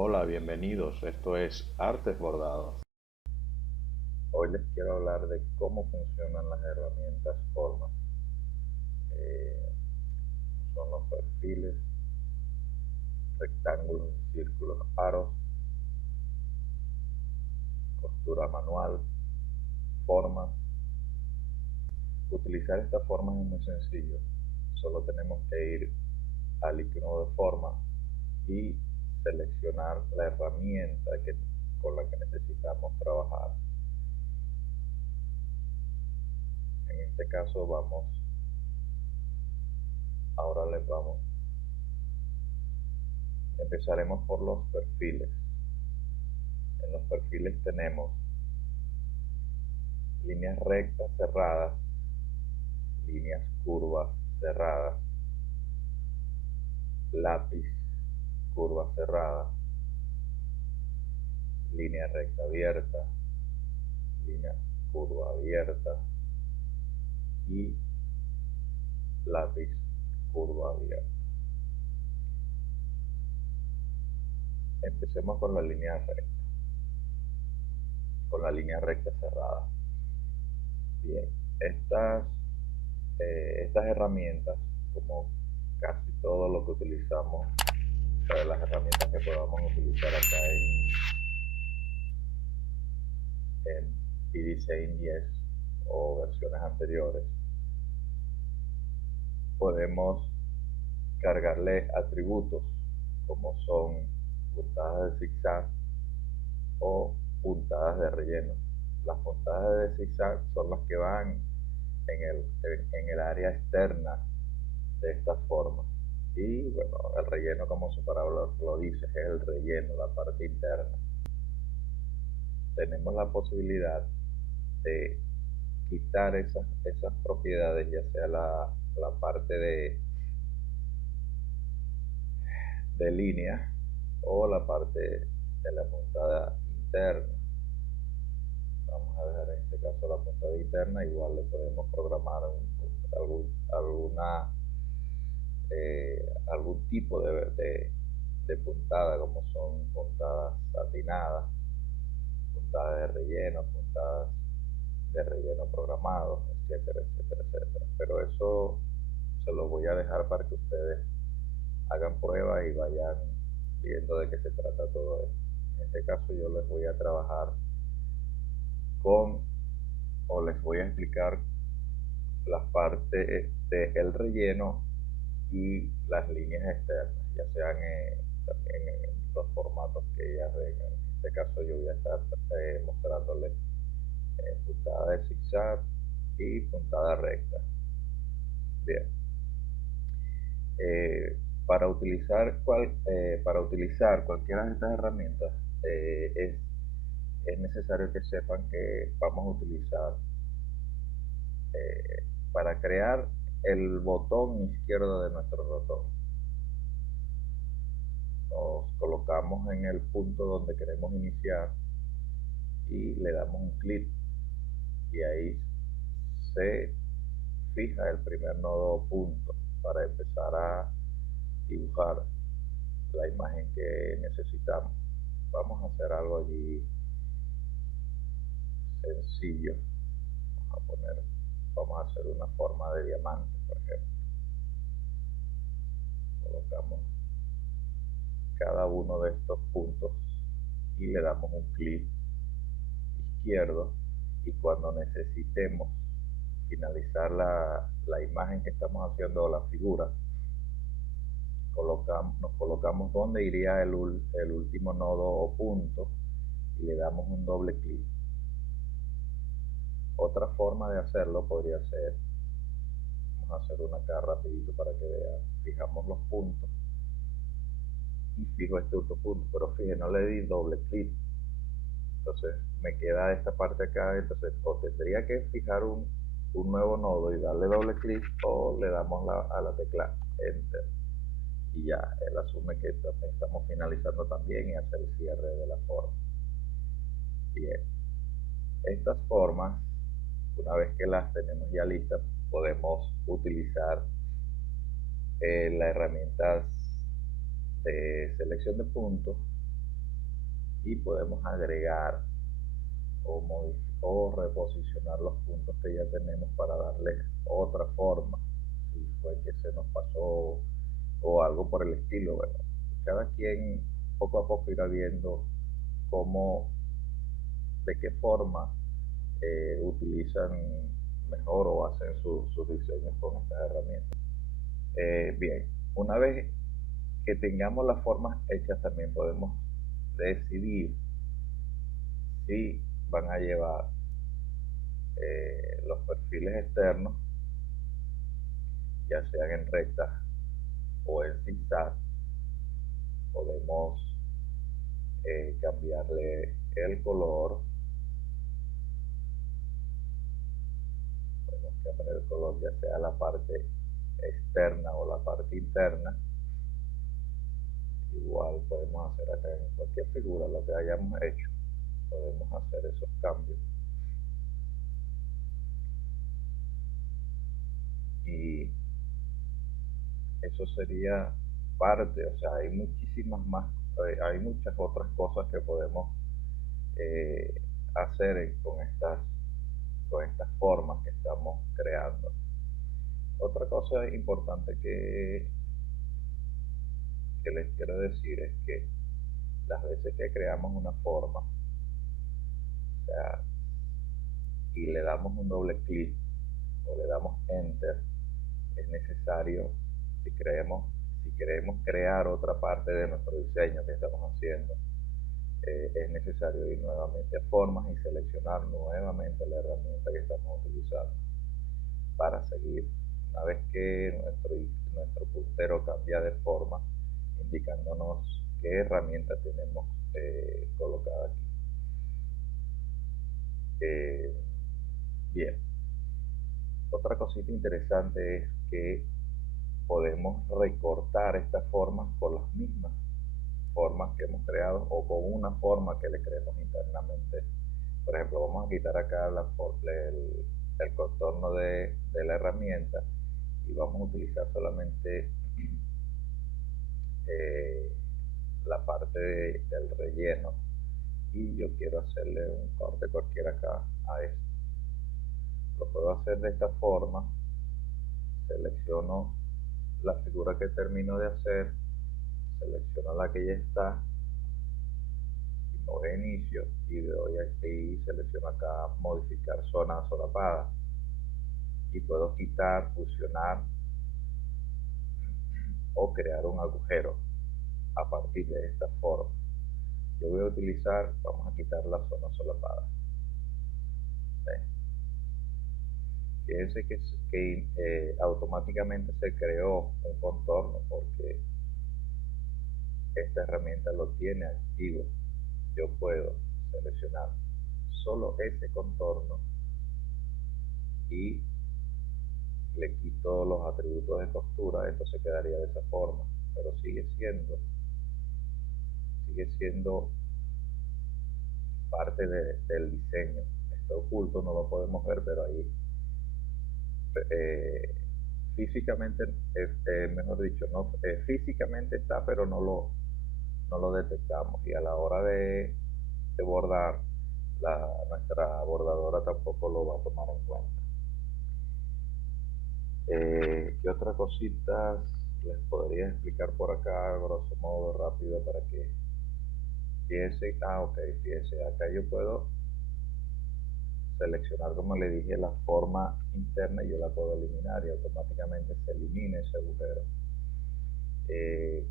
Hola, bienvenidos. Esto es Artes Bordados. Hoy les quiero hablar de cómo funcionan las herramientas formas. Eh, Son los perfiles, rectángulos, círculos, aros, costura manual, formas. Utilizar estas formas es muy sencillo. Solo tenemos que ir al icono de forma y seleccionar la herramienta con la que necesitamos trabajar. En este caso ahora empezaremos por los perfiles. En los perfiles tenemos líneas rectas cerradas, líneas curvas cerradas, lápiz, curva cerrada, línea recta abierta, línea curva abierta y lápiz, curva abierta. Empecemos con la línea recta cerrada. Bien, estas herramientas, como casi todo lo que utilizamos, las herramientas que podamos utilizar acá en InDesign 10 o versiones anteriores, podemos cargarle atributos como son puntadas de zigzag o puntadas de relleno. Las puntadas de zigzag son las que van en el área externa de esta forma, y bueno, el relleno, como su palabra lo dice, es el relleno, la parte interna. Tenemos la posibilidad de quitar esas propiedades, ya sea la parte de línea o la parte de la puntada interna. Vamos a dejar en este caso la puntada interna. Igual le podemos programar algún tipo de puntada, como son puntadas satinadas, puntadas de relleno, puntadas de relleno programados, etcétera, etcétera, etcétera. Pero eso se lo voy a dejar para que ustedes hagan pruebas y vayan viendo de qué se trata todo esto. En este caso yo les voy a trabajar o les voy a explicar las partes del relleno y las líneas externas, ya sean también en los formatos que ellas vengan. En este caso yo voy a estar mostrándoles puntada de zigzag y puntada recta. Bien. Para utilizar cualquiera de estas herramientas, es necesario que sepan que vamos a utilizar, para crear el botón izquierdo de nuestro ratón, nos colocamos en el punto donde queremos iniciar y le damos un clic, y ahí se fija el primer nodo o punto para empezar a dibujar la imagen que necesitamos. Vamos a hacer algo allí sencillo. Vamos a hacer una forma de diamante, por ejemplo. Colocamos cada uno de estos puntos y le damos un clic izquierdo, y cuando necesitemos finalizar la imagen que estamos haciendo, o la figura, nos colocamos donde iría el último nodo o punto y le damos un doble clic. Otra forma de hacerlo podría ser, vamos a hacer una acá rapidito para que vean. Fijamos los puntos y fijo este otro punto, pero fíjense, no le di doble clic, entonces me queda esta parte acá. Entonces o tendría que fijar un nuevo nodo y darle doble clic, o le damos a la tecla enter, y ya él asume que estamos finalizando también y hace el cierre de la forma. Bien, estas formas, una vez que las tenemos ya listas, podemos utilizar las herramientas de selección de puntos y podemos agregar o reposicionar los puntos que ya tenemos para darles otra forma, si fue que se nos pasó o algo por el estilo. Bueno, cada quien poco a poco irá viendo cómo, de qué forma utilizan mejor o hacen sus diseños con estas herramientas. Bien, una vez que tengamos las formas hechas, también podemos decidir si van a llevar los perfiles externos, ya sean en rectas o en zigzag. Podemos cambiarle el color, podemos cambiar el color ya sea la parte externa o la parte interna. Igual podemos hacer acá en cualquier figura lo que hayamos hecho, podemos hacer esos cambios. Y eso sería parte, o sea, hay muchísimas más, hay muchas otras cosas que podemos hacer con estas formas que estamos creando. Otra cosa importante que les quiero decir es que las veces que creamos una forma, o sea, y le damos un doble clic o le damos enter, es necesario, si queremos crear otra parte de nuestro diseño que estamos haciendo, es necesario ir nuevamente a formas y seleccionar nuevamente la herramienta que estamos utilizando para seguir. Una vez que nuestro puntero cambia de forma, indicándonos qué herramienta tenemos colocada aquí. Bien, otra cosita interesante es que podemos recortar estas formas con las mismas formas que hemos creado o con una forma que le creemos internamente. Por ejemplo, vamos a quitar acá el contorno de la herramienta y vamos a utilizar solamente la parte del relleno, y yo quiero hacerle un corte cualquiera acá a esto. Lo puedo hacer de esta forma, selecciono la figura que termino de hacer, selecciono la que ya está, y me voy a inicio y doy aquí, selecciono acá modificar zona solapada y puedo quitar, fusionar o crear un agujero a partir de esta forma. Yo voy a utilizar, vamos a quitar la zona solapada. ¿Ven? Fíjense que automáticamente se creó un contorno porque esta herramienta lo tiene activo. Yo puedo seleccionar solo ese contorno y le quito los atributos de costura, esto se quedaría de esa forma, pero sigue siendo parte del diseño. Está oculto, no lo podemos ver, pero ahí físicamente, mejor dicho, no, físicamente está, pero no lo detectamos, y a la hora de bordar, nuestra bordadora tampoco lo va a tomar en cuenta. ¿Qué otras cositas les podría explicar por acá, grosso modo, rápido, para que fíjense? Ok, fíjense, acá yo puedo seleccionar, como le dije, la forma interna y yo la puedo eliminar y automáticamente se elimina ese agujero.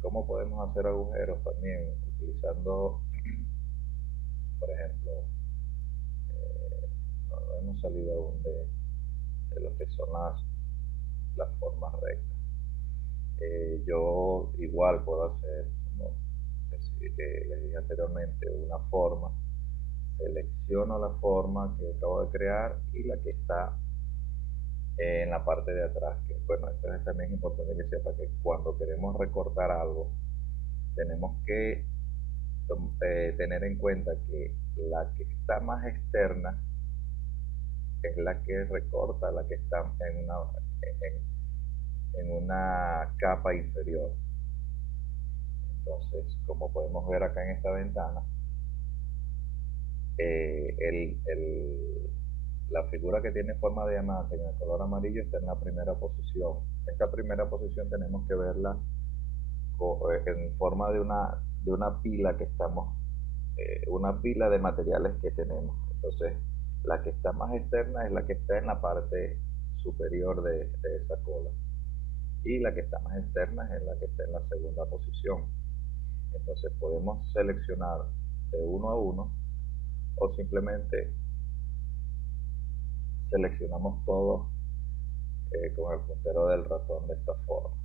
¿Cómo podemos hacer agujeros también? Utilizando, por ejemplo, no hemos salido aún de lo que son las formas rectas. Yo igual puedo hacer, como les dije anteriormente, una forma, selecciono la forma que acabo de crear y la que está en la parte de atrás. Que bueno, entonces también es importante que sepa que cuando queremos recortar algo, tenemos que tener en cuenta que la que está más externa es la que recorta, la que está en una capa inferior. Entonces, como podemos ver acá en esta ventana, la figura que tiene forma de diamante en el color amarillo está en la primera posición. Esta primera posición tenemos que verla en forma de una pila que estamos, una pila de materiales que tenemos. Entonces, la que está más externa es la que está en la parte superior de esa cola. Y la que está más externa es la que está en la segunda posición. Entonces podemos seleccionar de uno a uno o simplemente seleccionamos todos con el puntero del ratón de esta forma.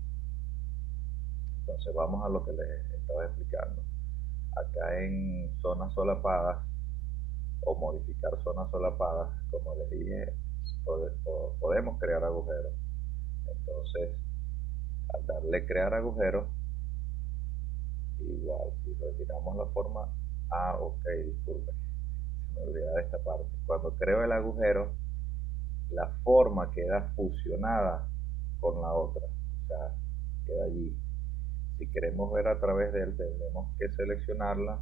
Entonces vamos a lo que les estaba explicando. Acá en zonas solapadas o modificar zonas solapadas, como les dije, podemos crear agujeros. Entonces, al darle crear agujeros, igual, si retiramos la forma, ok, disculpen, se me olvidaba esta parte. Cuando creo el agujero, la forma queda fusionada con la otra, o sea, queda allí. Si queremos ver a través de él, tenemos que seleccionarla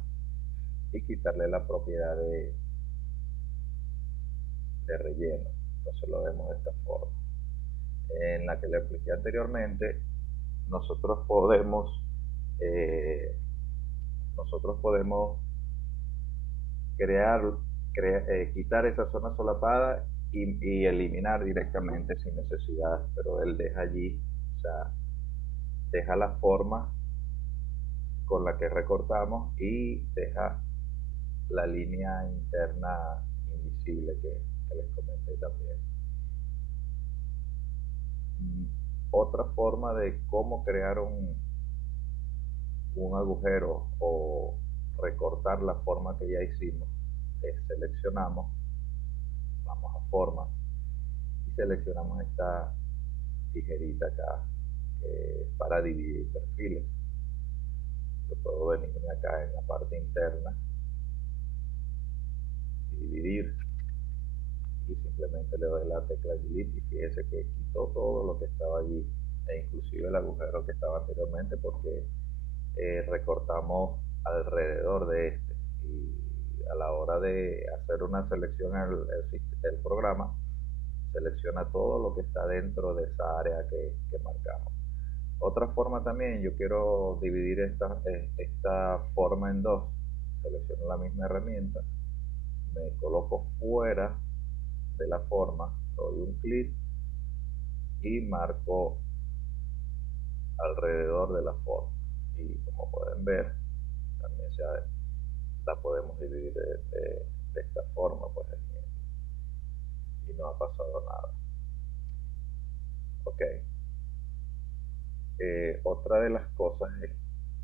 y quitarle la propiedad de relleno. Entonces lo vemos de esta forma. En la que le expliqué anteriormente, nosotros podemos eh, quitar esa zona solapada y eliminar directamente sin necesidad, pero él deja allí, o sea, deja la forma con la que recortamos y deja la línea interna invisible que les comenté también. Otra forma de cómo crear un agujero o recortar la forma que ya hicimos es seleccionamos, vamos a forma y seleccionamos esta tijerita acá que es para dividir perfiles. Yo puedo venirme acá en la parte interna y dividir, y simplemente le doy la tecla delete y fíjese que quitó todo lo que estaba allí e inclusive el agujero que estaba anteriormente, porque recortamos alrededor de este, y a la hora de hacer una selección el programa selecciona todo lo que está dentro de esa área que marcamos. Otra forma también, yo quiero dividir esta forma en dos. Selecciono la misma herramienta, me coloco fuera de la forma, doy un clic y marco alrededor de la forma. Y como pueden ver, también la podemos dividir de esta forma, pues, y no ha pasado nada. Ok. Otra de las cosas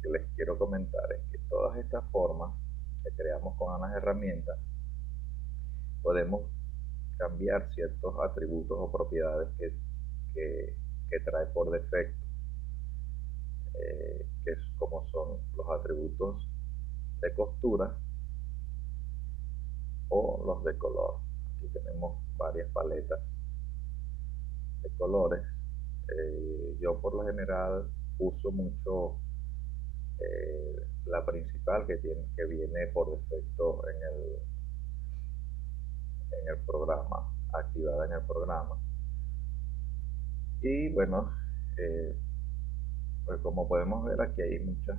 que les quiero comentar es que todas estas formas que creamos con las herramientas podemos cambiar ciertos atributos o propiedades que trae por defecto, que es como son los atributos de costura o los de color. Aquí tenemos varias paletas de colores. Yo por lo general uso mucho la principal que viene por defecto en el programa, activada en el programa. Y bueno, pues como podemos ver, aquí hay muchas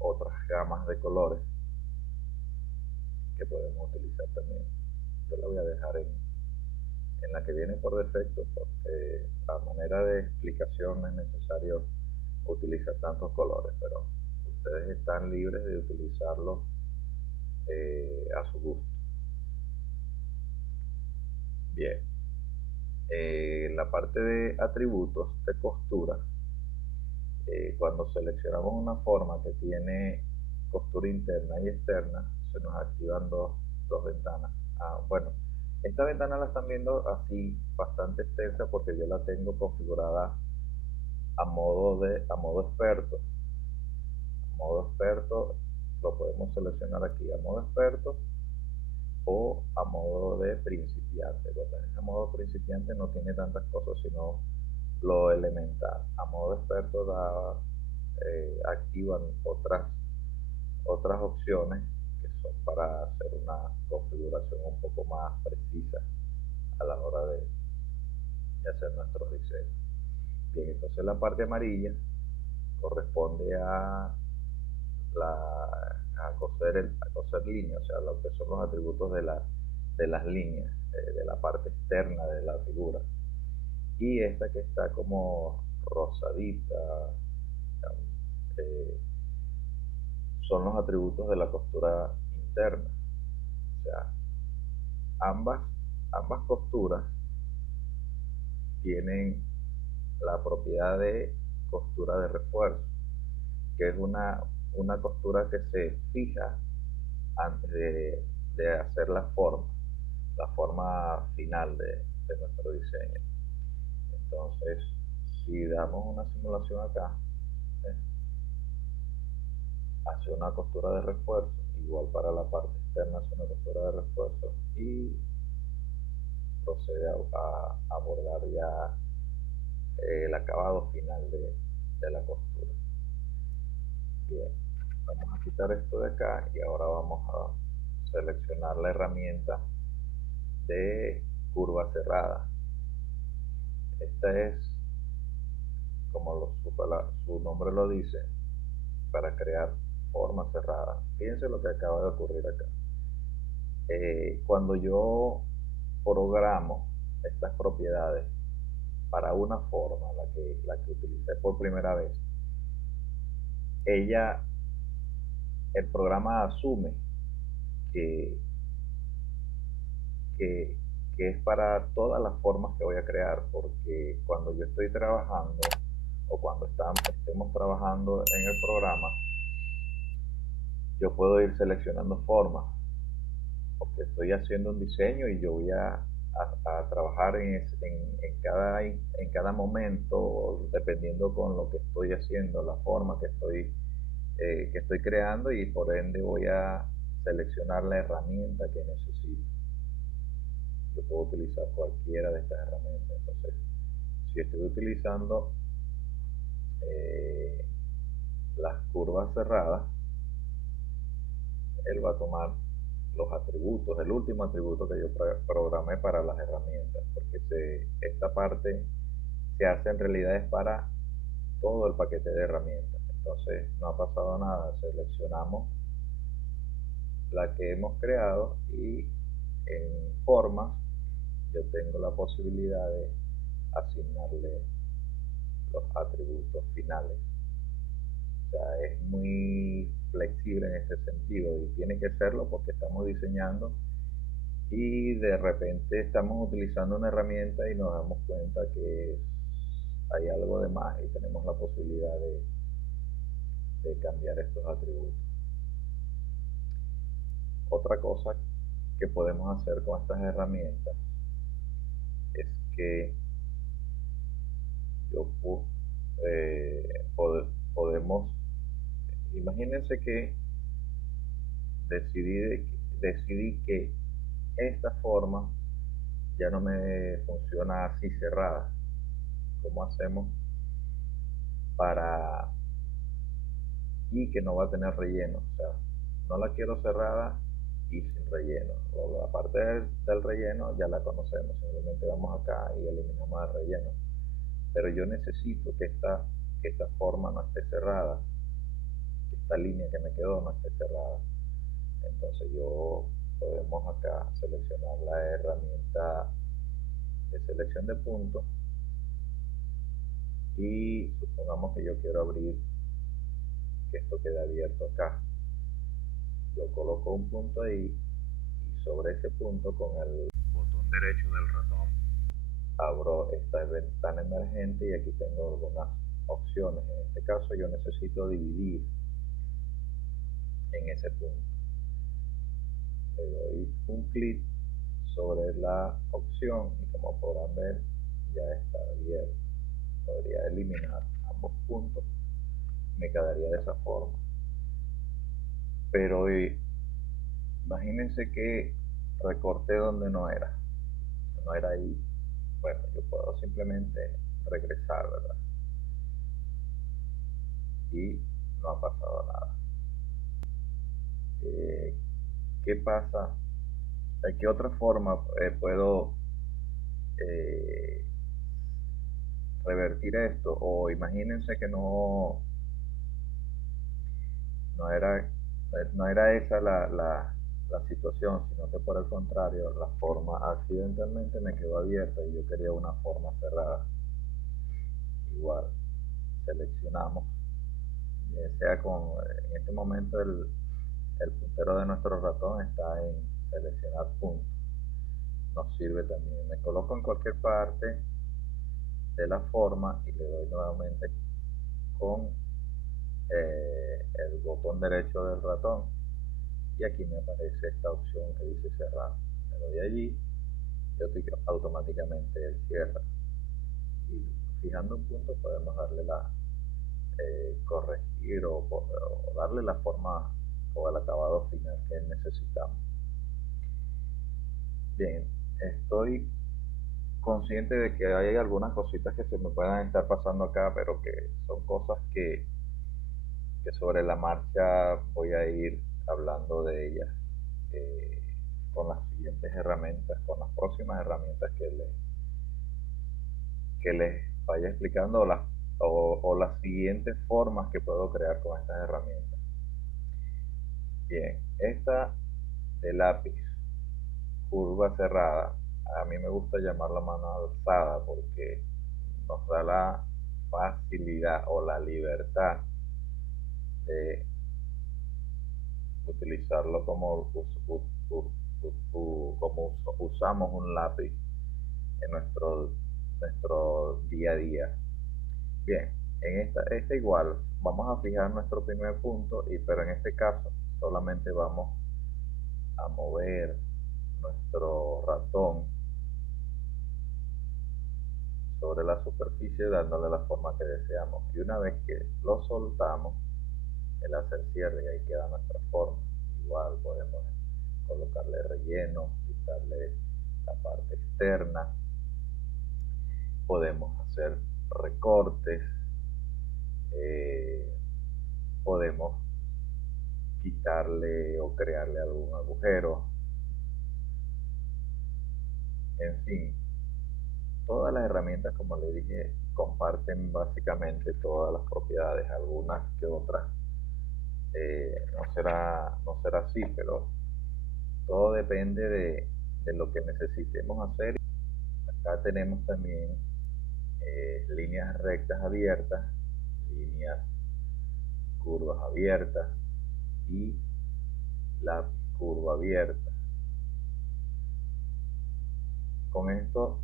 otras gamas de colores que podemos utilizar también. Yo la voy a dejar en la que viene por defecto, porque a manera de explicación no es necesario utilizar tantos colores, pero ustedes están libres de utilizarlos a su gusto. Bien, la parte de atributos de costura, cuando seleccionamos una forma que tiene costura interna y externa, se nos activan dos ventanas. Bueno, esta ventana la están viendo así bastante extensa porque yo la tengo configurada a modo experto. A modo experto lo podemos seleccionar aquí a modo experto o a modo de principiante. Cuando es a modo principiante no tiene tantas cosas sino lo elemental. A modo experto activan otras opciones que son para hacer una configuración un poco más precisa a la hora de hacer nuestros diseños. Bien, entonces la parte amarilla corresponde a coser líneas, o sea, lo que son los atributos de las líneas, de la parte externa de la figura. Y esta que está como rosadita, eh, son los atributos de la costura interna. O sea, ambas costuras tienen la propiedad de costura de refuerzo, que es una costura que se fija antes de hacer la forma final de nuestro diseño. Entonces, si damos una simulación acá, ¿ves? Hace una costura de refuerzo, igual para la parte externa hace una costura de refuerzo y procede a bordar ya el acabado final de la costura. Bien, vamos a quitar esto de acá y ahora vamos a seleccionar la herramienta de curva cerrada. Esta es, como su nombre lo dice, para crear formas cerradas. Fíjense lo que acaba de ocurrir acá. Cuando yo programo estas propiedades para una forma, la que utilicé por primera vez, el programa asume que, que, que es para todas las formas que voy a crear, porque cuando yo estoy trabajando o cuando estemos trabajando en el programa, yo puedo ir seleccionando formas, porque estoy haciendo un diseño y yo voy a trabajar en cada momento, dependiendo con lo que estoy haciendo, la forma que estoy creando, y por ende voy a seleccionar la herramienta que necesito. Yo puedo utilizar cualquiera de estas herramientas. Entonces, si estoy utilizando eh, las curvas cerradas, él va a tomar los atributos, el último atributo que yo programé para las herramientas, porque esta parte se hace en realidad es para todo el paquete de herramientas. Entonces no ha pasado nada, seleccionamos la que hemos creado y en formas yo tengo la posibilidad de asignarle los atributos finales. O sea, es muy flexible en ese sentido y tiene que serlo porque estamos diseñando y de repente estamos utilizando una herramienta y nos damos cuenta que hay algo de más y tenemos la posibilidad de cambiar estos atributos. Otra cosa que podemos hacer con estas herramientas es que yo podemos, imagínense que decidí que esta forma ya no me funciona así cerrada. ¿Cómo hacemos para y que no va a tener relleno? O sea, no la quiero cerrada y sin relleno. La parte del relleno ya la conocemos, simplemente vamos acá y eliminamos el relleno. Pero yo necesito que esta forma no esté cerrada, que esta línea que me quedó no esté cerrada. Entonces podemos acá seleccionar la herramienta de selección de puntos y supongamos que yo quiero abrir, que esto quede abierto acá. Yo coloco un punto ahí y sobre ese punto con el botón derecho del ratón abro esta ventana emergente y aquí tengo algunas opciones. En este caso yo necesito dividir en ese punto. Le doy un clic sobre la opción y como podrán ver ya está abierto. Podría eliminar ambos puntos, me quedaría de esa forma. Pero imagínense que recorté donde no era ahí. Bueno, yo puedo simplemente regresar, ¿verdad? Y no ha pasado nada. ¿qué pasa? ¿De qué otra forma puedo eh, revertir esto? O imagínense que no era esa la situación, sino que por el contrario, la forma accidentalmente me quedó abierta y yo quería una forma cerrada. Igual, seleccionamos, sea en este momento el puntero de nuestro ratón está en seleccionar puntos. Nos sirve también. Me coloco en cualquier parte de la forma y le doy nuevamente con el botón derecho del ratón y aquí me aparece esta opción que dice cerrar. Le doy allí y automáticamente él cierra. Y fijando un punto podemos darle corregir o darle la forma o el acabado final que necesitamos. Bien, estoy consciente de que hay algunas cositas que se me puedan estar pasando acá, pero que son cosas que sobre la marcha voy a ir hablando de ellas eh, con las siguientes herramientas, con las próximas herramientas que les vaya explicando o las siguientes formas que puedo crear con estas herramientas. Bien, esta de lápiz, curva cerrada, a mí me gusta llamarla mano alzada porque nos da la facilidad o la libertad de utilizarlo como usamos un lápiz en nuestro día a día. Bien, en esta igual, vamos a fijar nuestro primer punto, pero en este caso solamente vamos a mover nuestro ratón sobre la superficie dándole la forma que deseamos. Y una vez que lo soltamos, él hace el cierre y ahí queda nuestra forma. Igual podemos colocarle relleno, quitarle la parte externa, podemos hacer recortes, eh, podemos quitarle o crearle algún agujero, en fin, todas las herramientas, como le dije, comparten básicamente todas las propiedades, algunas que otras no será así, pero todo depende de lo que necesitemos hacer. Acá tenemos también líneas rectas abiertas, líneas curvas abiertas y la curva abierta. Con esto,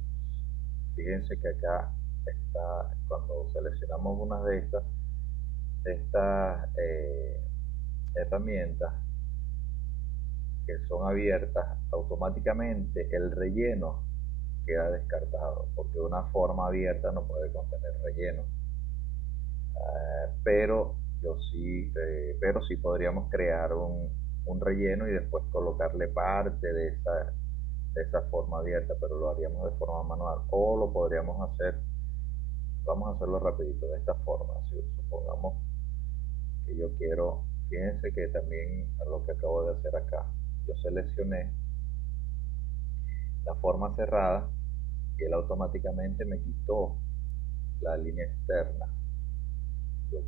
fíjense que acá está, cuando seleccionamos una de estas herramientas que son abiertas, automáticamente el relleno queda descartado, porque una forma abierta no puede contener relleno. Pero sí podríamos crear un relleno y después colocarle parte de esa forma abierta, pero lo haríamos de forma manual. O lo podríamos hacer, vamos a hacerlo rapidito, de esta forma. Si supongamos que yo quiero, fíjense que también lo que acabo de hacer acá, yo seleccioné la forma cerrada y él automáticamente me quitó la línea externa. Yo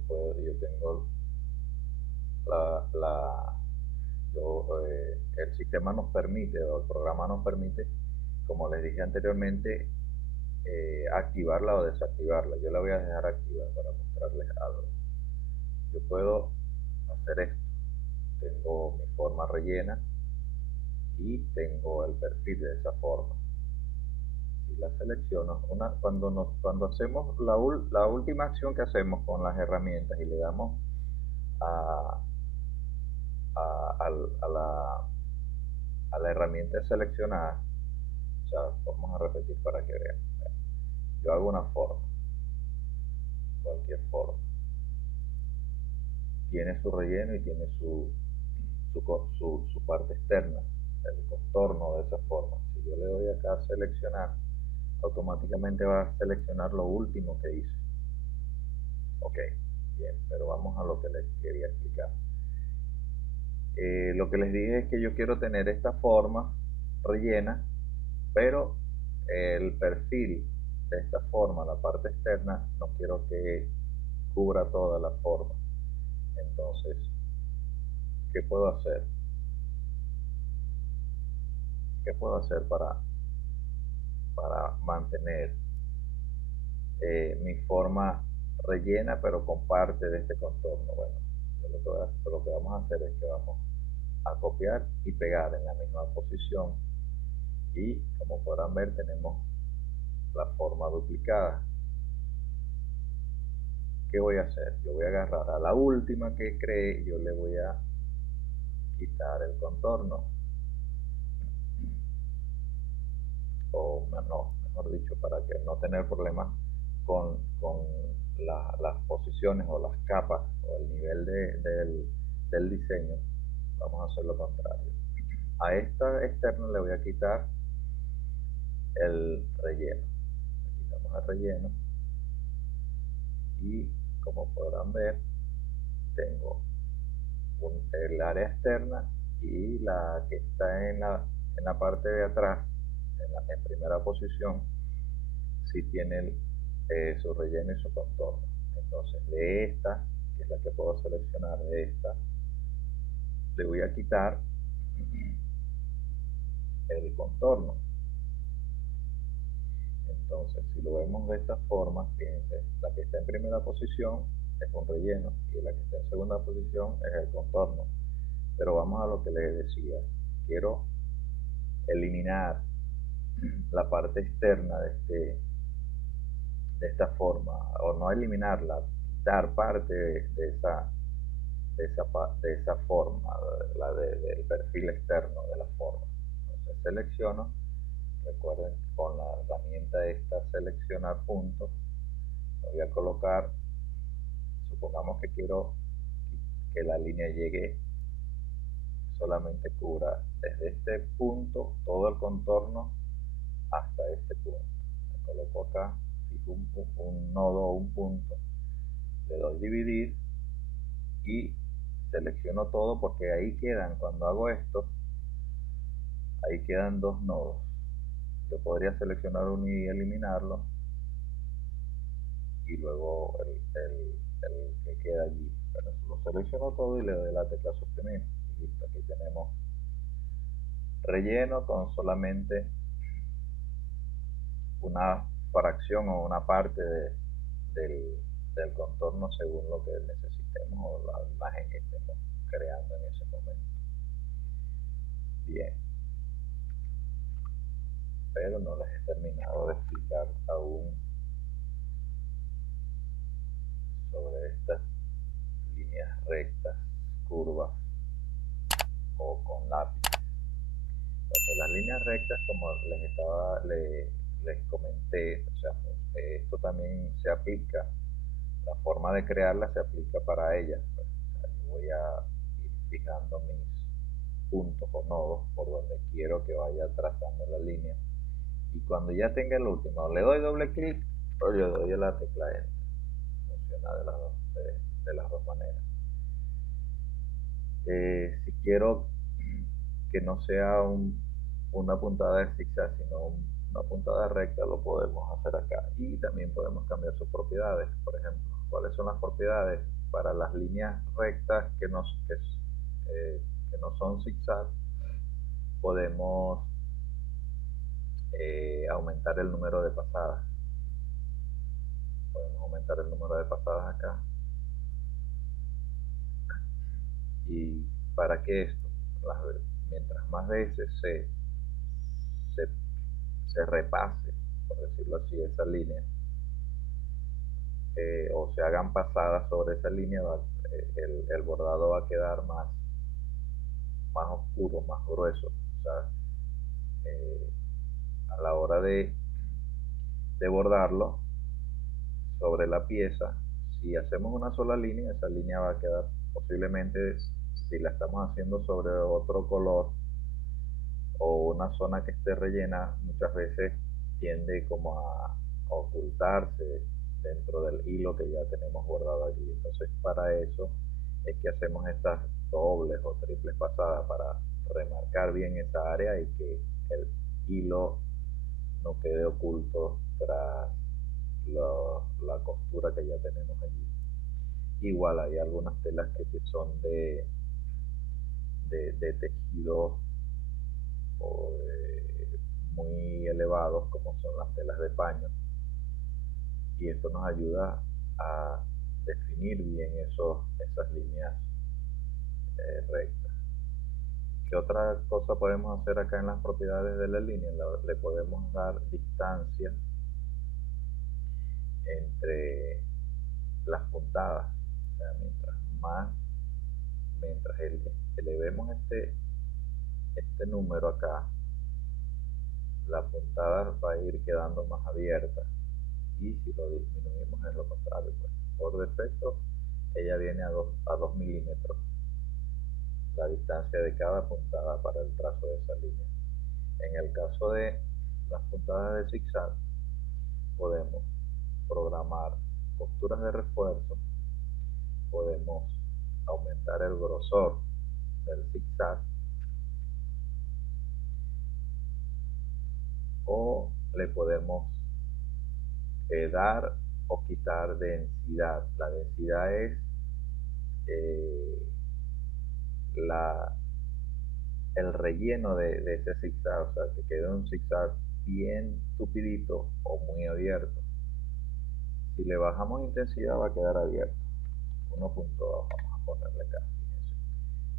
tengo el sistema nos permite, o el programa nos permite, como les dije anteriormente, activarla o desactivarla. Yo la voy a dejar activa para mostrarles algo. Yo puedo hacer esto. Tengo mi forma rellena y tengo el perfil de esa forma. Si la selecciono, cuando hacemos la última acción que hacemos con las herramientas y le damos a, la herramienta seleccionada, o sea, vamos a repetir para que vean. Yo hago una forma, cualquier forma, tiene su relleno y tiene su parte externa, el contorno de esa forma. Si yo le doy acá a seleccionar, automáticamente va a seleccionar lo último que hice. Ok, bien, pero vamos a lo que les quería explicar. Lo que les dije es que yo quiero tener esta forma rellena, pero el perfil de esta forma, la parte externa, no quiero que cubra toda la forma. Entonces, ¿qué puedo hacer? ¿Qué puedo hacer para mantener mi forma rellena, pero con parte de este contorno? Bueno, lo que vamos a hacer es que vamos a copiar y pegar en la misma posición, y como podrán ver tenemos la forma duplicada. ¿Qué voy a hacer? Yo voy a agarrar a la última que creé y yo le voy a quitar el contorno, o no, mejor dicho, para que no tener problemas con las posiciones o las capas o el nivel del diseño. Vamos a hacer lo contrario. A esta externa le voy a quitar el relleno. Le quitamos el relleno y, como podrán ver, tengo el área externa, y la que está en la parte de atrás, en primera posición, sí tiene su relleno y su contorno. Entonces, de esta, que es la que puedo seleccionar, de esta, le voy a quitar el contorno. Entonces, si lo vemos de esta forma, fíjense, la que está en primera posición es un relleno y la que está en segunda posición es el contorno. Pero vamos a lo que les decía. Quiero eliminar la parte externa de esta forma, o no eliminarla, quitar parte de esa forma, del perfil externo de la forma. Entonces selecciono, recuerden, con la herramienta esta seleccionar puntos, lo voy a colocar. Supongamos que quiero que la línea llegue, solamente cubra desde este punto todo el contorno hasta este punto. Me coloco acá, fijo un nodo o un punto, le doy dividir y selecciono todo, porque ahí quedan, cuando hago esto, ahí quedan dos nodos. Yo podría seleccionar uno y eliminarlo, y luego el que queda allí. Pero lo selecciono todo y le doy la tecla suprimir. Y listo, aquí tenemos relleno con solamente una fracción o una parte del contorno según lo que necesitemos o la imagen que estemos creando en ese momento. Bien, pero no les he terminado de explicar aún sobre estas líneas rectas, curvas o con lápiz. Entonces, las líneas rectas, como les comenté, o sea, esto también se aplica, la forma de crearla se aplica para ellas. Pues, o sea, yo voy a ir fijando mis puntos o nodos por donde quiero que vaya trazando la línea, y cuando ya tenga el último, le doy doble clic o le doy a la tecla Enter. Funciona de las dos maneras. Si quiero que no sea una puntada de zigzag, sino una puntada recta, lo podemos hacer acá. Y también podemos cambiar sus propiedades. Por ejemplo, ¿cuáles son las propiedades? Para las líneas rectas que no son zigzag, podemos aumentar el número de pasadas. Podemos aumentar el número de pasadas acá. ¿Y para qué esto? Mientras más veces se repase, por decirlo así, esa línea, o se hagan pasadas sobre esa línea, el bordado va a quedar más oscuro, más grueso. O sea, a la hora de bordarlo sobre la pieza, si hacemos una sola línea, esa línea va a quedar, posiblemente, si la estamos haciendo sobre otro color o una zona que esté rellena, muchas veces tiende como a ocultarse dentro del hilo que ya tenemos bordado allí. Entonces, para eso es que hacemos estas dobles o triples pasadas para remarcar bien esa área y que el hilo no quede oculto tras la costura que ya tenemos allí. Igual hay algunas telas que son de tejido o muy elevados, como son las telas de paño, y esto nos ayuda a definir bien esas líneas rectas. ¿Qué otra cosa podemos hacer acá en las propiedades de la línea? Le podemos dar distancia entre las puntadas. O sea, mientras elevemos este número acá, la puntada va a ir quedando más abierta, y si lo disminuimos es lo contrario, pues por defecto ella viene a 2 milímetros la distancia de cada puntada para el trazo de esa línea. En el caso de las puntadas de zigzag, podemos programar costuras de refuerzo, podemos aumentar el grosor del zigzag, o le podemos dar o quitar densidad. La densidad es eh, el relleno de ese zigzag, o sea, que quede un zigzag bien tupidito o muy abierto. Si le bajamos intensidad va a quedar abierto. 1.2 vamos a ponerle acá,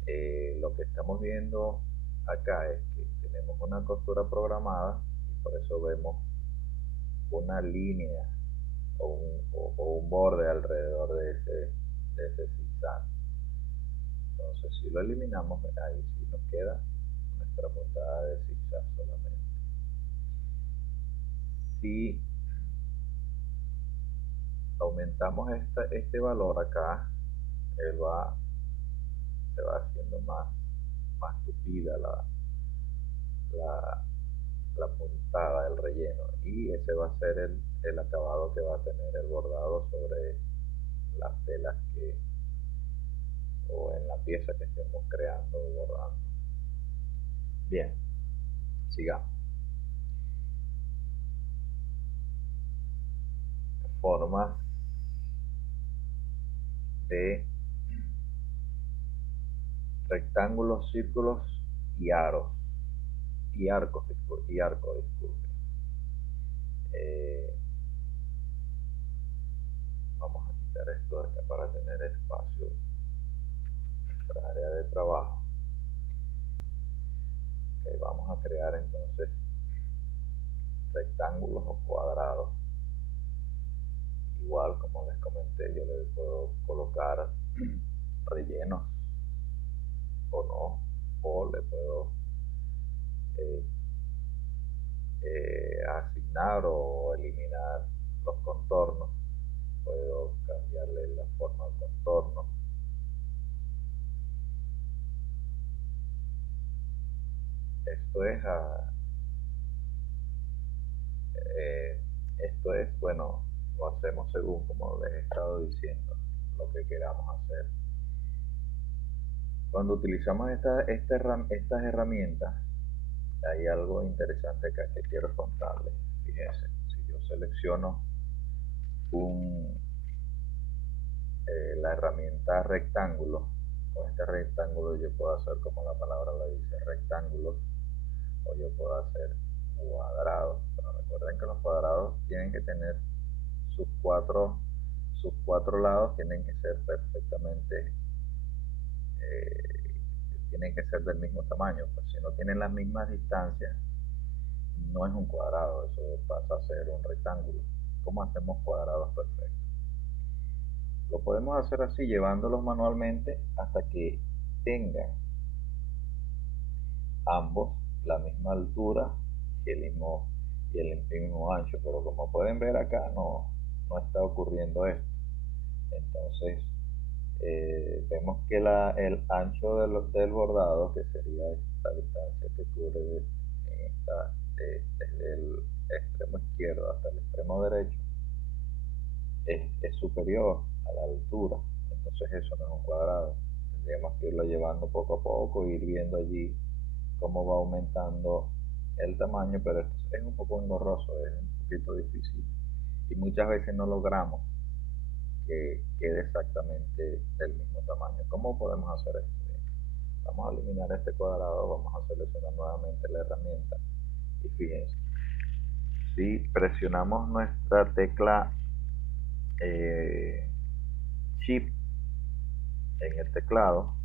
fíjense. Lo que estamos viendo acá es que tenemos una costura programada y por eso vemos una línea o un borde alrededor de ese zigzag. Entonces, si lo eliminamos, ahí sí nos queda nuestra puntada de zigzag solamente. Si aumentamos este valor acá, se va haciendo más tupida la, la puntada, el relleno, y ese va a ser el acabado que va a tener el bordado sobre las telas o en la pieza que estemos creando o bordando. Bien, sigamos. Formas de rectángulos, círculos y aros y arcos, disculpe. Eh, Vamos a quitar esto de acá para tener espacio en nuestra área de trabajo. Okay, vamos a crear entonces rectángulos o cuadrados. Igual, como les comenté, yo le puedo colocar rellenos o no, o le puedo eh, asignar o eliminar los contornos. Puedo cambiarle la forma al contorno. Esto es bueno, lo hacemos según, como les he estado diciendo, lo que queramos hacer. Cuando utilizamos estas herramientas, hay algo interesante acá que quiero contarles. Fíjense, si yo selecciono la herramienta rectángulo, con este rectángulo yo puedo hacer, como la palabra lo dice, rectángulos, o yo puedo hacer cuadrados. Pero recuerden que los cuadrados tienen que tener sus cuatro lados, tienen que ser perfectamente, tienen que ser del mismo tamaño. Pues si no tienen las mismas distancias, no es un cuadrado, eso pasa a ser un rectángulo. ¿Cómo hacemos cuadrados perfectos? Lo podemos hacer así, llevándolos manualmente hasta que tengan ambos la misma altura y el mismo ancho, pero como pueden ver acá no está ocurriendo esto. Entonces vemos que el ancho del bordado, que sería esta distancia que cubre desde el extremo izquierdo hasta el extremo derecho, es superior a la altura. Entonces eso no es un cuadrado. Tendríamos que irlo llevando poco a poco, ir viendo allí cómo va aumentando el tamaño, pero esto es un poco engorroso, es un poquito difícil y muchas veces no logramos que quede exactamente del mismo tamaño. ¿Cómo podemos hacer esto? Bien, vamos a eliminar este cuadrado, vamos a seleccionar nuevamente la herramienta y fíjense, si presionamos nuestra tecla eh, Shift en el teclado,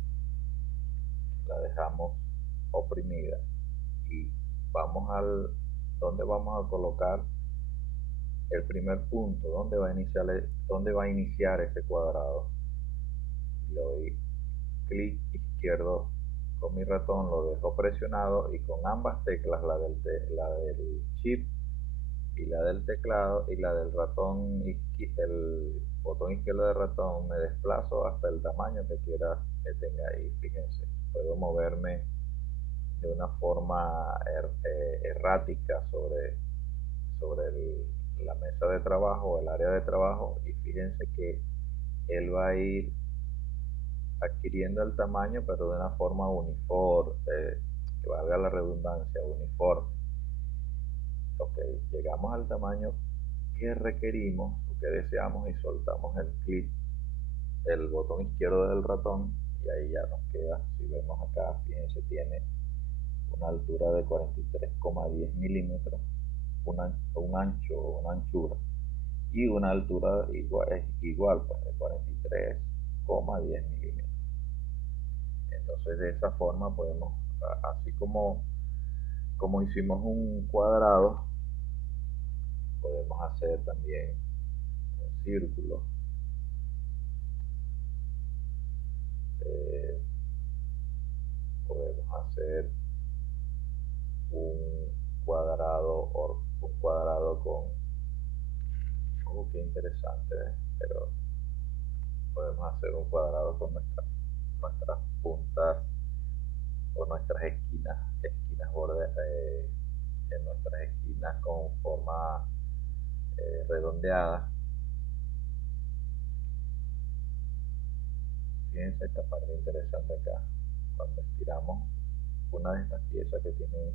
la dejamos oprimida y vamos al donde vamos a colocar el primer punto, donde va a iniciar ese cuadrado. Le doy clic izquierdo con mi ratón, lo dejo presionado y con ambas teclas, la del Shift y la del teclado y la del ratón, el botón izquierdo del ratón, me desplazo hasta el tamaño que quiera que tenga ahí. Fíjense, puedo moverme de una forma errática sobre la mesa de trabajo o el área de trabajo, y fíjense que él va a ir adquiriendo el tamaño pero de una forma uniforme, que valga la redundancia, uniforme. Ok, llegamos al tamaño que requerimos o que deseamos y soltamos el clic del botón izquierdo del ratón y ahí ya nos queda. Si vemos acá, fíjense, tiene una altura de 43,10 milímetros, un ancho o una anchura, y una altura igual pues de 43,10 milímetros. Entonces de esa forma podemos, así como hicimos un cuadrado, podemos hacer también un círculo, eh, podemos hacer un cuadrado con, qué interesante, pero podemos hacer un cuadrado con nuestras puntas o nuestras esquinas bordes, en nuestras esquinas con forma redondeada. Fíjense esta parte interesante acá, cuando estiramos una de estas piezas que tiene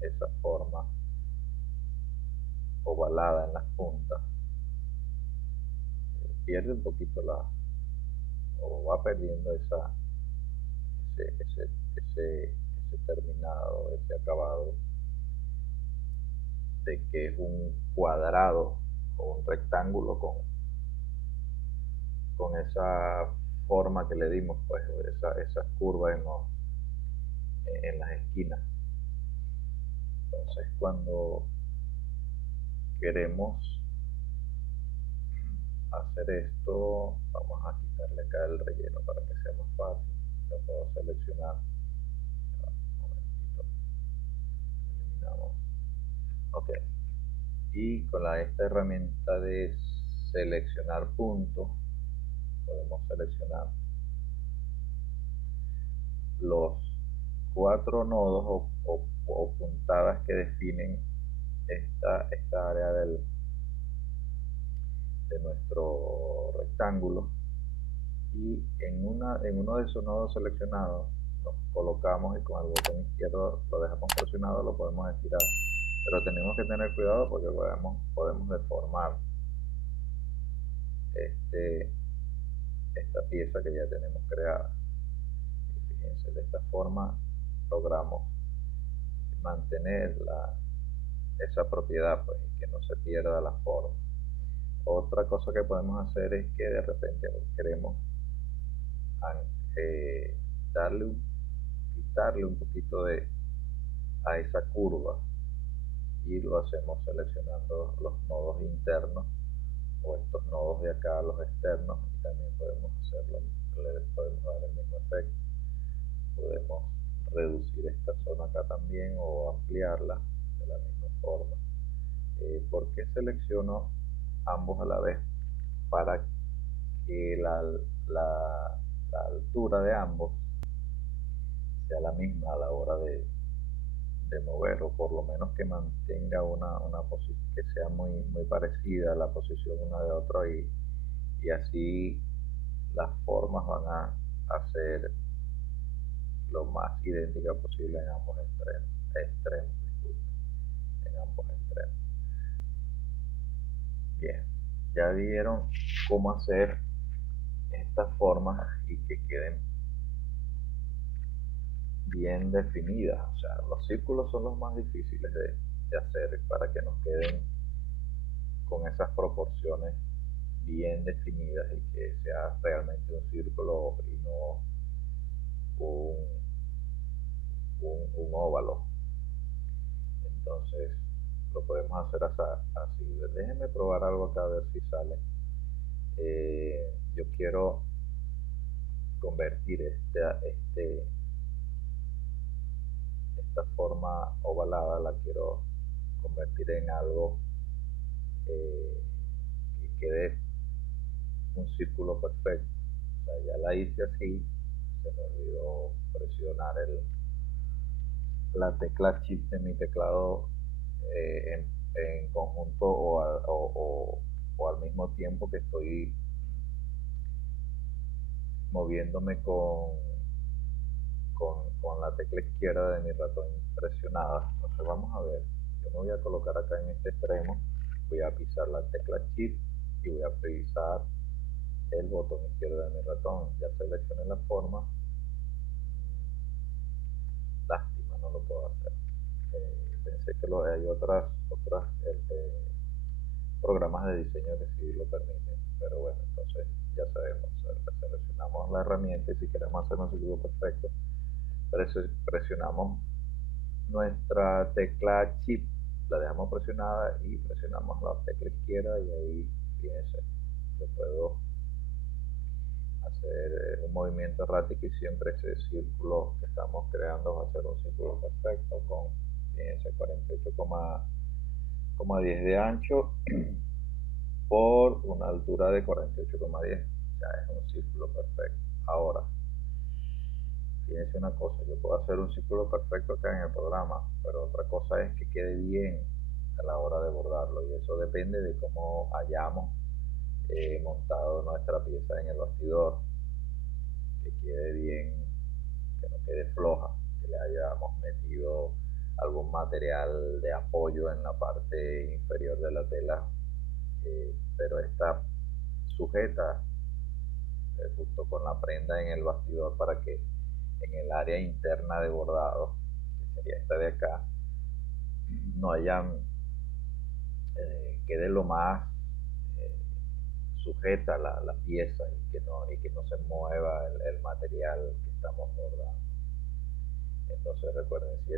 esa forma ovalada en las puntas, pierde un poquito o va perdiendo ese terminado, ese acabado de que es un cuadrado o un rectángulo con esa forma que le dimos, pues esas curvas en las esquinas. Entonces cuando queremos hacer esto, vamos a quitarle acá el relleno para que sea más fácil. Lo puedo seleccionar. Un momentito. Eliminamos. Ok. Y con esta herramienta de seleccionar puntos, podemos seleccionar los 4 nodos o puntadas que definen esta área de nuestro rectángulo, y en uno de esos nodos seleccionados nos colocamos y con el botón izquierdo lo dejamos presionado, lo podemos estirar, pero tenemos que tener cuidado porque podemos deformar esta pieza que ya tenemos creada. Y fíjense, de esta forma logramos mantener esa propiedad, pues, y que no se pierda la forma. Otra cosa que podemos hacer es que de repente queremos eh, quitarle un poquito a esa curva, y lo hacemos seleccionando los nodos internos o estos nodos de acá, los externos, y también podemos podemos dar el mismo efecto. Podemos reducir esta zona acá también o ampliarla de la misma forma. ¿Por qué selecciono ambos a la vez? Para que la altura de ambos sea la misma a la hora de mover, o por lo menos que mantenga una posición que sea muy parecida a la posición una de otra, y así las formas van a ser lo más idénticas posible en ambos extremos, disculpe, en ambos extremos. Bien, ya vieron cómo hacer estas formas y que queden bien definidas. O sea, los círculos son los más difíciles de hacer para que nos queden con esas proporciones bien definidas y que sea realmente un círculo y no un, un óvalo. Entonces lo podemos hacer así. Déjenme probar algo acá a ver si sale. Yo quiero convertir esta forma ovalada, la quiero convertir en algo que quede un círculo perfecto. O sea, ya la hice así, se me olvidó presionar la tecla Shift de mi teclado en conjunto o al mismo tiempo que estoy moviéndome con la tecla izquierda de mi ratón presionada. Entonces vamos a ver, yo me voy a colocar acá en este extremo, voy a pisar la tecla Shift y voy a pisar el botón izquierdo de mi ratón. Ya seleccioné la forma. Lástima, no lo puedo hacer. Pensé que hay otras programas de diseño que sí lo permiten, pero bueno, entonces ya sabemos, seleccionamos la herramienta y si queremos hacer un círculo perfecto, presionamos nuestra tecla Shift, la dejamos presionada y presionamos la tecla izquierda y ahí, fíjense, yo puedo hacer un movimiento errático y siempre ese círculo que estamos creando va a ser un círculo perfecto con, fíjense, 48,10 de ancho por una altura de 48,10. Ya es un círculo perfecto. Ahora, fíjense una cosa, yo puedo hacer un círculo perfecto acá en el programa, pero otra cosa es que quede bien a la hora de bordarlo y eso depende de cómo hayamos montado nuestra pieza en el bastidor, que quede bien, que no quede floja, que le hayamos metido algún material de apoyo en la parte inferior de la tela, pero está sujeta justo con la prenda en el bastidor para que en el área interna de bordado, que sería esta de acá, no hayan, quede lo más eh, sujeta la pieza y que no se mueva el material que estamos bordando. Entonces recuerden, si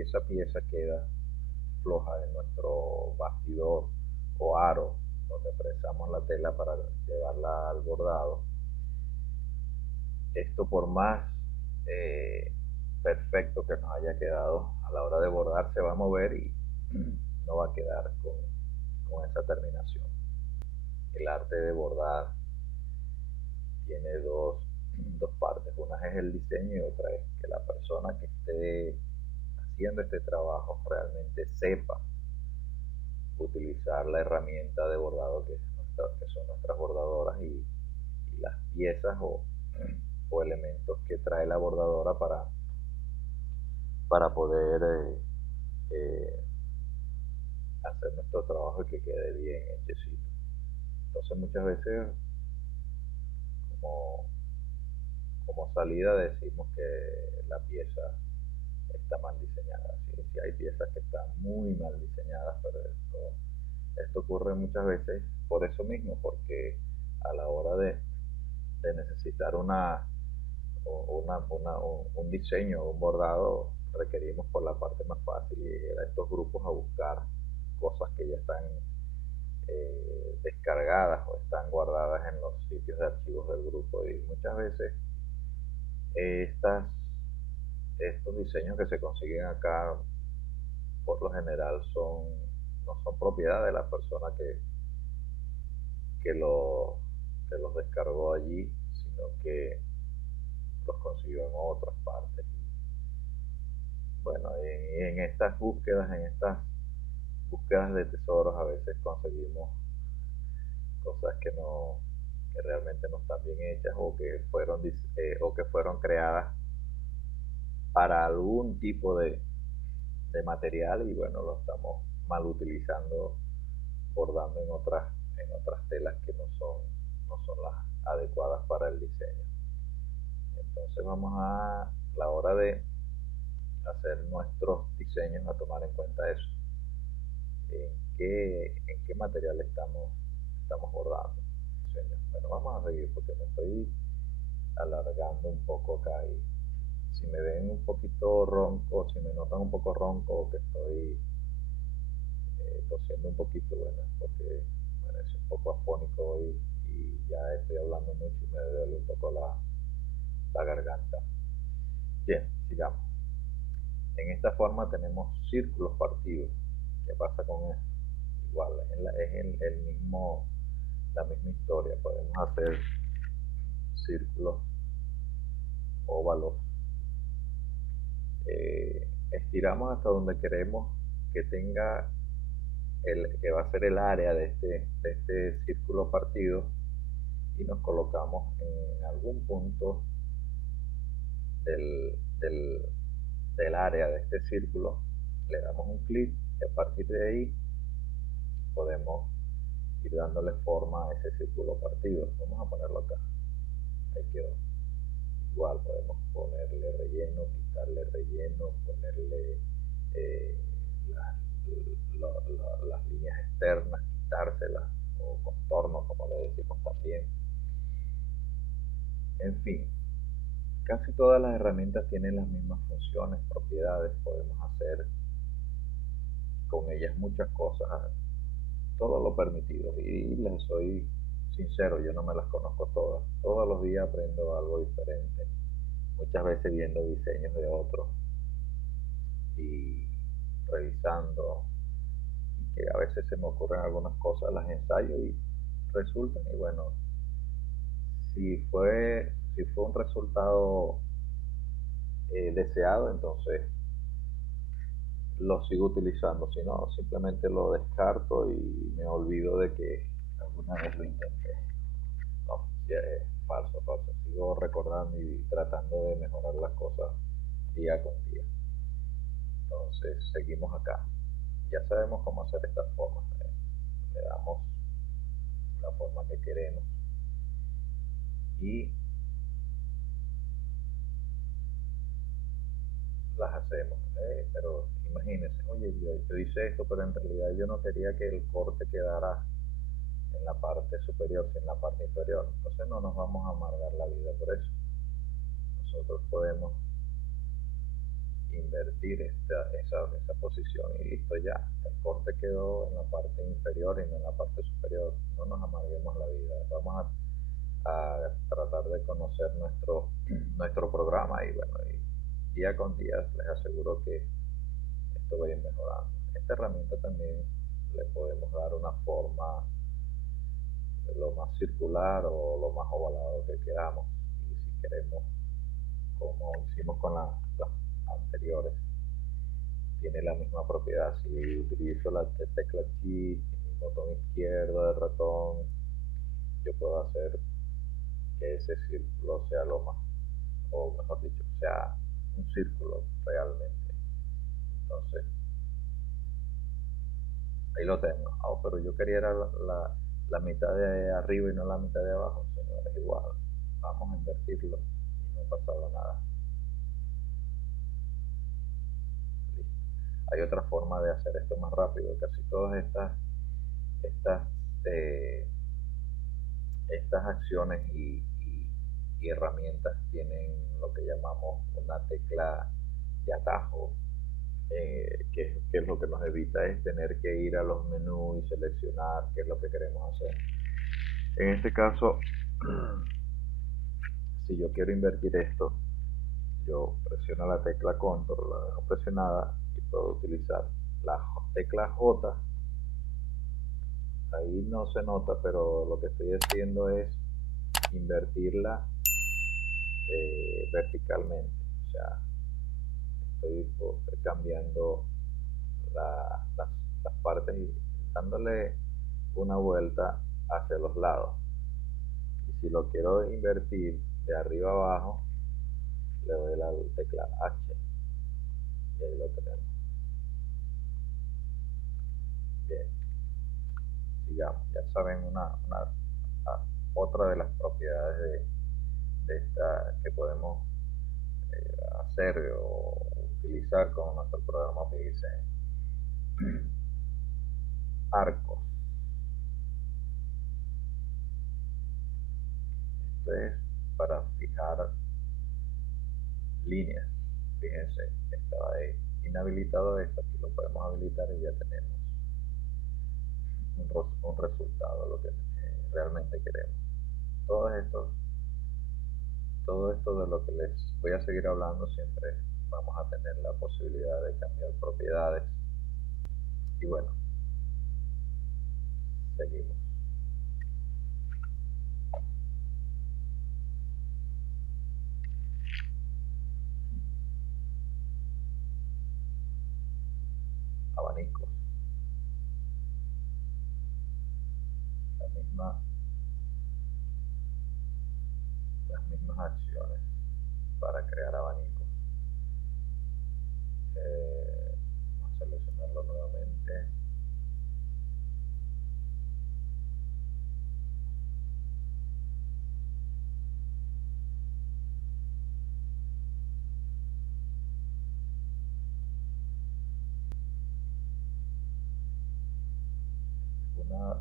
esa pieza queda floja en nuestro bastidor o aro donde presamos la tela para llevarla al bordado, esto por más eh, perfecto que nos haya quedado a la hora de bordar se va a mover y no va a quedar con esa terminación. El arte de bordar tiene dos partes, una es el diseño y otra es que la persona que esté haciendo este trabajo realmente sepa utilizar la herramienta de bordado que son nuestras bordadoras y las piezas o elementos que trae la bordadora para poder eh, hacer nuestro trabajo y que quede bien hechecito. Entonces muchas veces como, como salida decimos que la pieza está mal diseñada. ¿Sí? Sí hay piezas que están muy mal diseñadas, pero esto ocurre muchas veces por eso mismo, porque a la hora de necesitar un diseño o un bordado, requerimos por la parte más fácil y ir a estos grupos a buscar cosas que ya están descargadas o están guardadas en los sitios de archivos del grupo y muchas veces estas, estos diseños que se consiguen acá por lo general no son propiedad de la persona que, lo, que los descargó allí, sino que los consiguió en otras partes. Bueno, en estas búsquedas de tesoros a veces conseguimos cosas que realmente no están bien hechas o que fueron creadas para algún tipo de material y bueno, lo estamos mal utilizando, bordando en otras telas que no son las adecuadas para el diseño. Entonces vamos a la hora de hacer nuestros diseños a tomar en cuenta eso, en qué material estamos bordando. Bueno, vamos a seguir porque me estoy alargando un poco acá y si me ven un poquito ronco, si me notan un poco ronco o que estoy tosiendo un poquito, bueno, porque bueno, es un poco afónico hoy y ya estoy hablando mucho y me duele un poco la garganta. Bien, sigamos. En esta forma tenemos círculos partidos. ¿Qué pasa con esto? Igual, la misma historia. Podemos hacer círculos óvalos. Estiramos hasta donde queremos que tenga que va a ser el área de este círculo partido y nos colocamos en algún punto del, del, del área de este círculo, le damos un clic y a partir de ahí podemos ir dándole forma a ese círculo partido. Vamos a ponerlo acá. Ahí quedó. Igual podemos ponerle relleno, quitarle relleno, ponerle eh, las, las líneas externas, quitárselas o contornos como le decimos también. En fin, casi todas las herramientas tienen las mismas funciones, propiedades, podemos hacer con ellas muchas cosas, todo lo permitido. Y les soy sincero, yo no me las conozco todas. Todos los días aprendo algo diferente, muchas veces viendo diseños de otros y revisando, y que a veces se me ocurren algunas cosas, las ensayo y resultan, y bueno, si fue un resultado deseado, entonces lo sigo utilizando, si no, simplemente lo descarto y me olvido de que alguna vez lo intenté. No, ya es falso, falso. Sigo recordando y tratando de mejorar las cosas día con día. Entonces, seguimos acá. Ya sabemos cómo hacer estas formas. Le damos la forma que queremos y las hacemos. Pero imagínense, oye, yo hice esto, pero en realidad yo no quería que el corte quedara en la parte superior, sino en la parte inferior. Entonces no nos vamos a amargar la vida por eso. Nosotros podemos invertir esa posición y listo ya. El corte quedó en la parte inferior y no en la parte superior. No nos amarguemos la vida. Vamos a tratar de conocer nuestro programa y bueno, y día con día les aseguro que esto va a ir mejorando. Esta herramienta también le podemos dar una forma lo más circular o lo más ovalado que queramos. Y si queremos, como hicimos con las anteriores, tiene la misma propiedad. Si utilizo la tecla Shift y mi botón izquierdo del ratón, yo puedo hacer que ese círculo sea lo más, o mejor dicho, sea un círculo realmente. Entonces, ahí lo tengo. Oh, pero yo quería era la mitad de arriba y no la mitad de abajo, señores, igual. Vamos a invertirlo y no ha pasado nada. Listo. Hay otra forma de hacer esto más rápido. Casi todas estas, eh, estas acciones y herramientas tienen lo que llamamos una tecla de atajo, que es lo que nos evita es tener que ir a los menús y seleccionar qué es lo que queremos hacer. En este caso, si yo quiero invertir esto, yo presiono la tecla control, la dejo presionada y puedo utilizar la tecla J. Ahí no se nota, pero lo que estoy haciendo es invertirla verticalmente. O sea, estoy cambiando las partes y dándole una vuelta hacia los lados. Y Si lo quiero invertir de arriba abajo, le doy la tecla H y ahí lo tenemos. Bien, sigamos. Ya saben otra de las propiedades de esta que podemos hacer o utilizar con nuestro programa PXN. Arcos. Esto es para fijar líneas. Fíjense, estaba ahí inhabilitado esto, aquí lo podemos habilitar y ya tenemos un resultado, lo que realmente queremos. Todo esto de lo que les voy a seguir hablando, siempre vamos a tener la posibilidad de cambiar propiedades. Y bueno, seguimos. Abanicos. La las mismas acciones para crear abanicos. Vamos a seleccionarlo nuevamente.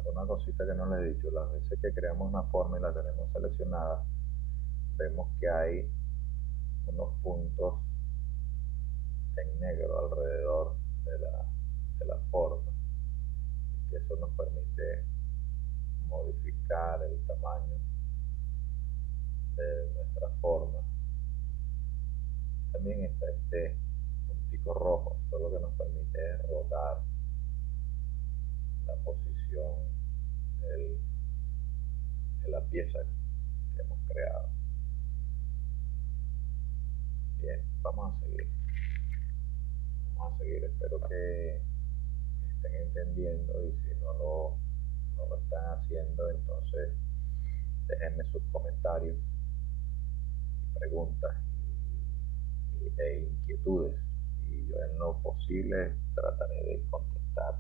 Una cosita que no les he dicho, las veces que creamos una forma y la tenemos seleccionada, vemos que hay unos puntos en negro alrededor de la forma, y que eso nos permite modificar el tamaño de nuestra forma. También está este puntico rojo, esto lo que nos permite es rotar la posición de la pieza que hemos creado. Bien, vamos a seguir. Espero que estén entendiendo, y si no lo están haciendo, entonces déjenme sus comentarios y preguntas e inquietudes, y yo en lo posible trataré de contestar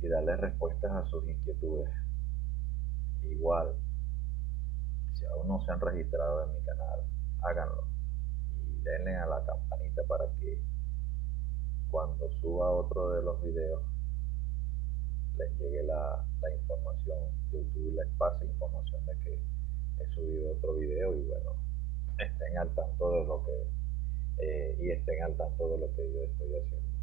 y darles respuestas a sus inquietudes. Igual, si aún no se han registrado en mi canal, háganlo y denle a la campanita para que cuando suba otro de los videos les llegue la información. YouTube les pase información de que he subido otro video, y bueno, estén al tanto de lo que y estén al tanto de lo que yo estoy haciendo.